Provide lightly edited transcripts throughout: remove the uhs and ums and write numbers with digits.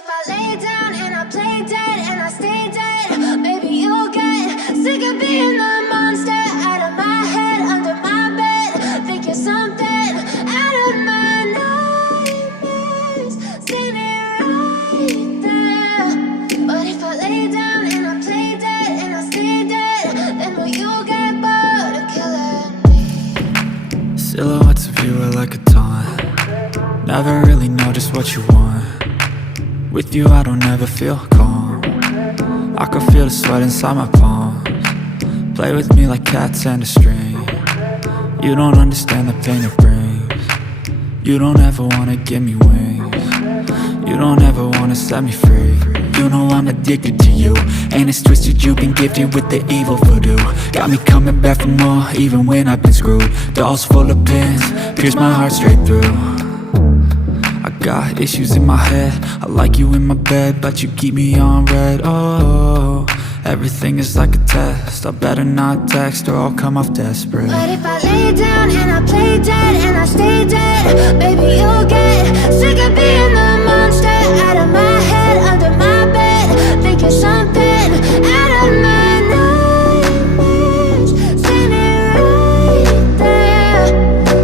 if I lay down and I play dead and I stay dead, baby, you'll get sick of being the monster out of my head, under my bed. Think you're something out of my nightmares, standing right there. But if I lay down and I play dead and I stay dead, then will you get bored of killing me? Silhouettes of you are like a taunt. Never really know just what you want. With you I don't ever feel calm. I can feel the sweat inside my palms. Play with me like cats and a string. You don't understand the pain it brings. You don't ever wanna give me wings. You don't ever wanna set me free. You know I'm addicted to you, and it's twisted, you've been gifted with the evil voodoo. Got me coming back for more, even when I've been screwed. Dolls full of pins, pierce my heart straight through. I got issues in my head, I like you in my bed, but you keep me on red. Oh, everything is like a test, I better not text or I'll come off desperate. But if I lay down and I play dead and I stay dead, baby, you'll get sick of being the monster out of my head, under my bed. Think you're something out of my nightmares, standing right there.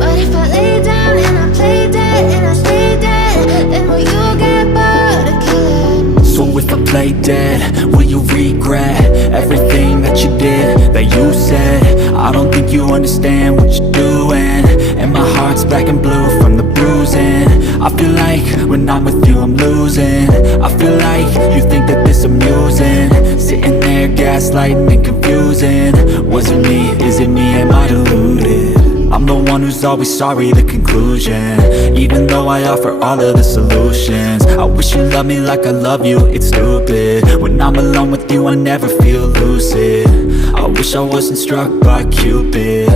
But if I lay down and I play dead and I stay dead, then will you get bored of killing me? So if I play dead, will you regret everything that you did, that you said? I don't think you understand what you're doing, and my heart's black and blue from the bruising. I feel like when I'm with you I'm losing. I feel like you think that this amusing, sitting there gaslighting and confusing. Was it me? Is it me? Am I deluded? I'm the one who's always sorry, the conclusion, even though I offer all of the solutions. I wish you loved me like I love you, it's stupid. When I'm alone with you I never feel lucid. I wish I wasn't struck by Cupid.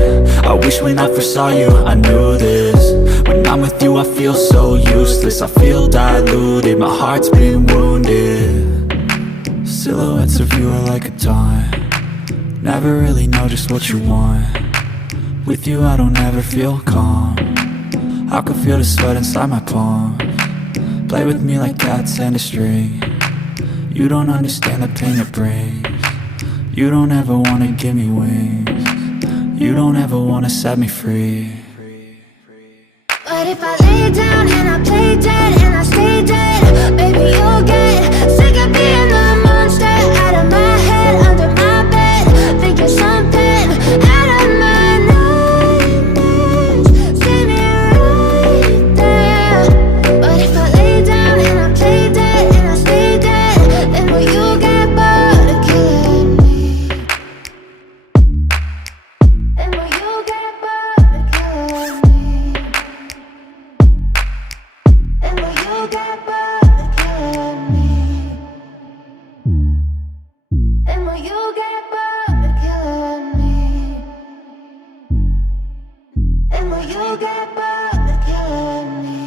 I wish when I first saw you I knew this. When I'm with you I feel so useless, I feel diluted, my heart's been wounded. Silhouettes of you are like a taunt. Never really know just what you want. With you I don't ever feel calm. I can feel the sweat inside my palms. Play with me like cats and a string. You don't understand the pain it brings. You don't ever wanna give me wings. You don't ever wanna set me free. But if I lay down and I play dead and I stay dead, baby, you'll get sick of being the monster out of my head, under my bed. Think you're something out of my nightmares, standing right there. But if I lay down and I play dead and I stay dead, then will you get bored of killing me? Then will you get bored of killing me? And will you get bored of killing me? And will you get bored of killing me? And will you get bored of killing me?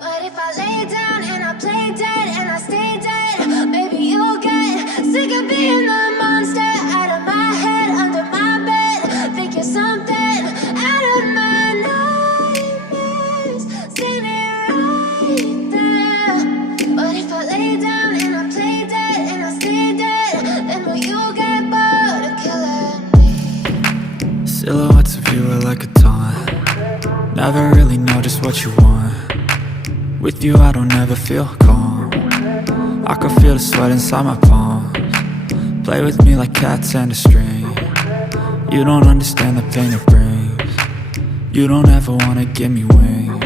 But if I lay down and I play dead and I stay dead, baby, you'll get sick of being the monster out of my head, under my bed. Think you're something out of my nightmares, standing right there. But if I lay down and I play dead and I stay dead, then will you get bored of killing me? Silhouettes of you are like a taunt. Never really know just what you want. With you I don't ever feel calm. I can feel the sweat inside my palms. Play with me like cats and a string. You don't understand the pain it brings. You don't ever wanna give me wings.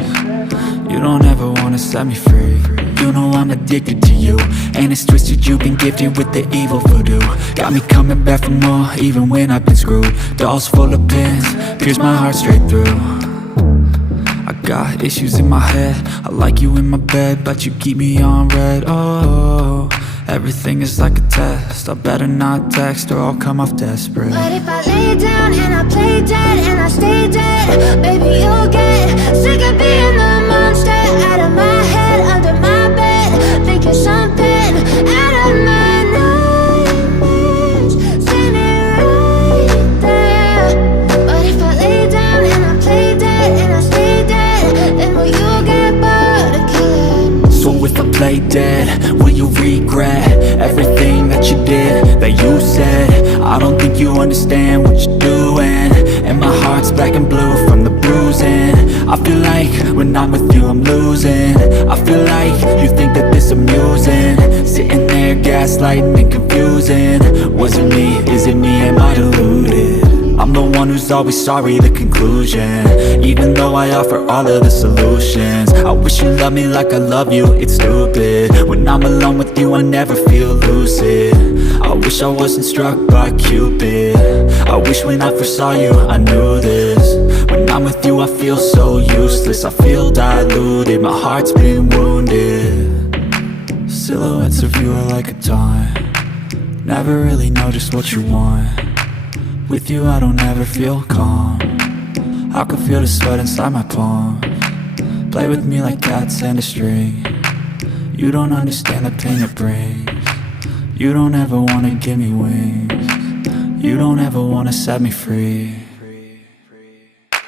You don't ever wanna set me free. You know I'm addicted to you, and it's twisted, you've been gifted with the evil voodoo. Got me coming back for more, even when I've been screwed. Dolls full of pins, pierce my heart straight through. I got issues in my head, I like you in my bed, but you keep me on red. Oh, everything is like a test, I better not text or I'll come off desperate. But if I lay down and I play dead and I stay dead, baby, you'll get sick of being the monster out of my head, under my bed. Think you're something out of my nightmares, standing right there. But if I lay down and I play dead and I stay dead, then will you get bored of killing me? So if I play dead? Will you regret everything that you did, that you said? I don't think you understand what you're doing, and my heart's black and blue from the bruising. I feel like when I'm with you I'm losing. I feel like you think that this amusing, sitting there gaslighting and confusing. Was it me? Is it me? Am I deluded? I'm the one who's always sorry, the conclusion, even though I offer all of the solutions. I wish you loved me like I love you, it's stupid. When I'm alone with you I never feel lucid. I wish I wasn't struck by Cupid. I wish when I first saw you I knew this. When I'm with you I feel so useless, I feel diluted, my heart's been wounded. Silhouettes of you are like a taunt, never really know just what you want. With you I don't ever feel calm, I can feel the sweat inside my palms. Play with me like cats and a string. You don't understand the pain it brings. You don't ever wanna give me wings. You don't ever wanna set me free.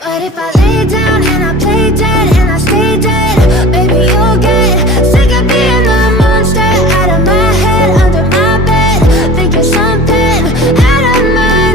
But if I lay down and I play dead and I stay dead, baby you'll get sick of being the monster out of my head, under my bed, thinking something out of my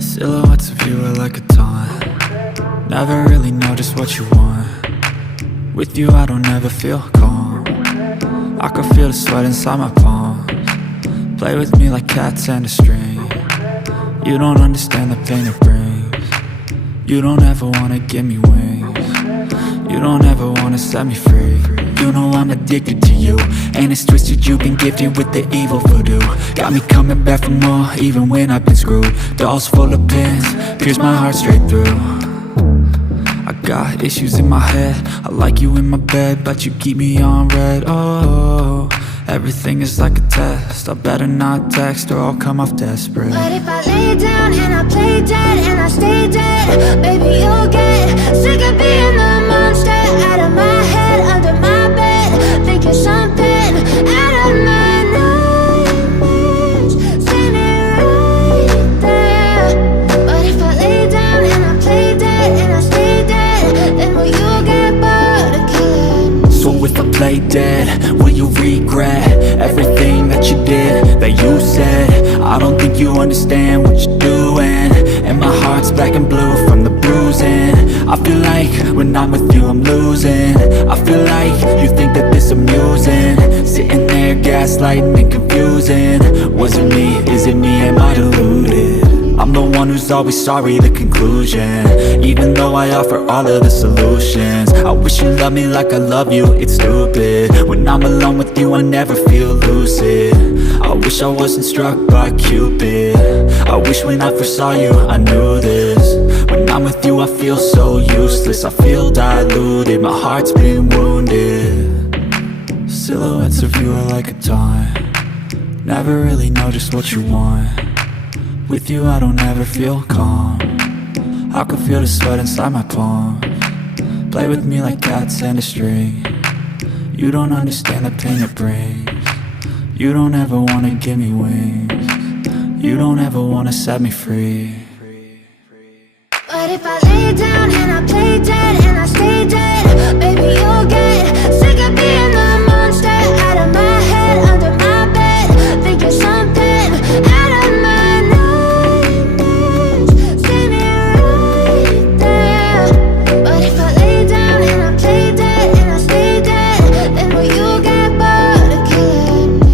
Silhouettes of you are like a taunt, never really know just what you want. With you I don't ever feel calm, I can feel the sweat inside my palms. Play with me like cats and a string. You don't understand the pain it brings. You don't ever wanna give me wings. You don't ever wanna set me free. You know I'm addicted to you, and it's twisted, you've been gifted with the evil voodoo. Got me coming back for more, even when I've been screwed. Dolls full of pins, pierce my heart straight through. I got issues in my head, I like you in my bed, but you keep me on red. Oh, everything is like a test, I better not text or I'll come off desperate. But if I lay down and I play dead and I stay dead, baby you'll get sick of being the monster out of my head, under my bed, thinking something out of my nightmares, standing right there. But if I lay down and I play dead and I stay dead, then will you get bored of killing me? So if I play dead, will you regret everything that you did, that you said? I don't think you understand what you're doing, and my heart's black and blue from the bruising. I feel like when I'm with you I'm losing. I feel like you think that this amusing, sitting there gaslighting and confusing. Was it me? Is it me? Am I deluded? I'm the one who's always sorry, the conclusion, even though I offer all of the solutions. I wish you loved me like I love you, it's stupid. When I'm alone with you I never feel lucid. I wish I wasn't struck by Cupid. I wish when I first saw you I knew this. When I'm with you I feel so useless, I feel diluted, my heart's been wounded. Silhouettes of you are like a taunt, never really know just what you want. With you I don't ever feel calm, I can feel the sweat inside my palms. Play with me like cats and a string. You don't understand the pain it brings. You don't ever wanna give me wings. You don't ever wanna set me free. But if I lay down and I play dead and I stay dead, baby you'll get sick of being the monster out of my head, under my bed, thinking something out of my nightmares, standing right there. But if I lay down and I play dead and I stay dead, then will you get bored of killing me?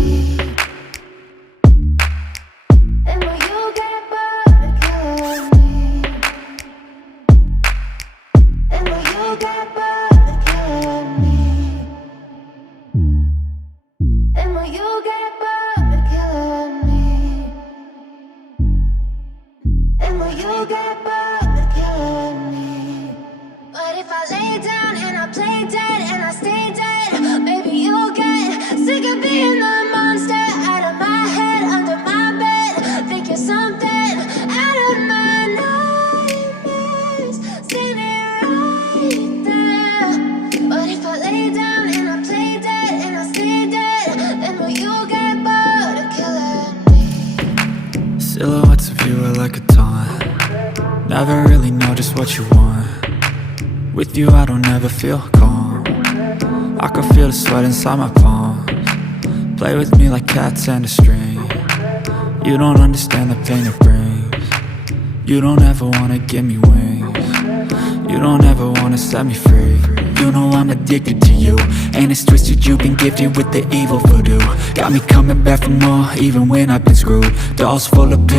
Silhouettes of you are like a taunt. Never really know just what you want. With you I don't ever feel calm. I can feel the sweat inside my palms. Play with me like cats and a string. You don't understand the pain it brings. You don't ever wanna give me wings. You don't ever wanna set me free. You know I'm addicted to you, and it's twisted, you've been gifted with the evil voodoo. Got me coming back for more, even when I've been screwed. Dolls full of